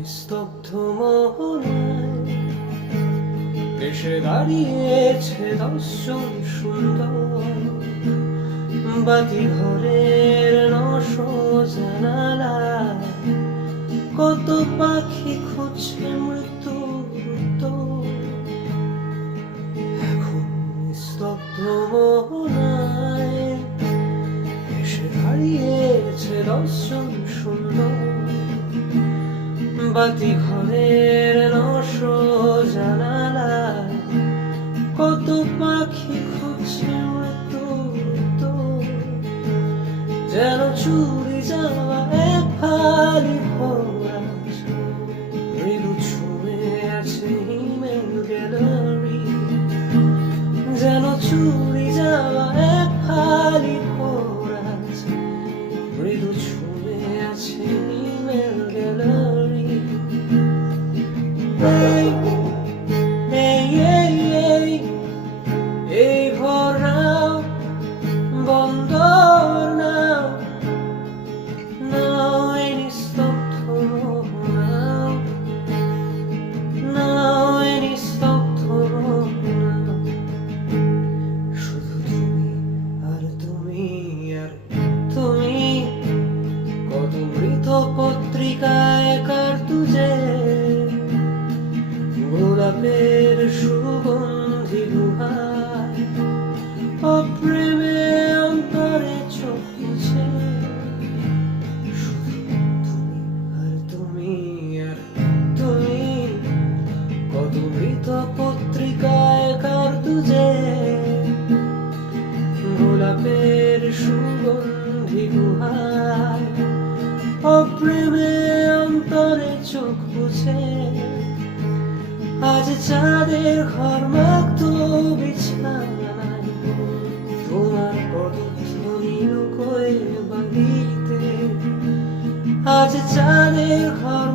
নিস্তব্ধ মোহনায় এসে দাঁড়িয়েছে দর্শন সুন্দর, বাতি ঘরের নশো জানালায় কত পাখি খুঁজছে মৃত্যুর উত্তর। এখন নিস্তব্ধ মোহনায় এসে দাঁড়িয়েছে দর্শন সুন্দর, বাতি ঘরের নশো জানালায় কত পাখি খুঁজছে মৃত্যুর উত্তর। যেন চুরি যাওয়া এক ফালি ভোরা মৃদু ছুঁয়ে আছে হিমেল গ্যালারি। যেন চুরি যাওয়া এক ফালি ভোরা মৃদু ছুঁয়ে আছে হিমেল গ্যালারি। এই ভোর নাও বন্দর নাও, নাও এই নিস্তব্ধ নাও, নাও এই নিস্তব্ধ নাও। শুধু তুমি আর তুমি আর তুমি, কত মৃত পত্রিকায় কার্তুজে গোলাপের সুগন্ধি গুহায় অপ্রেমে অন্তরে চোখ মুছে। শুধু তুমি আর তুমি আর তুমি, কত মৃত পত্রিকায় কার্তুজে গোলাপের সুগন্ধি গুহায় অপ্রেমে অন্তরে চোখ মুছে। আজ চাঁদের ঘর মাখত বিছানায় তোমার পদধ্বনি লুকোয় বাড়িতে। আজ চাঁদের ঘর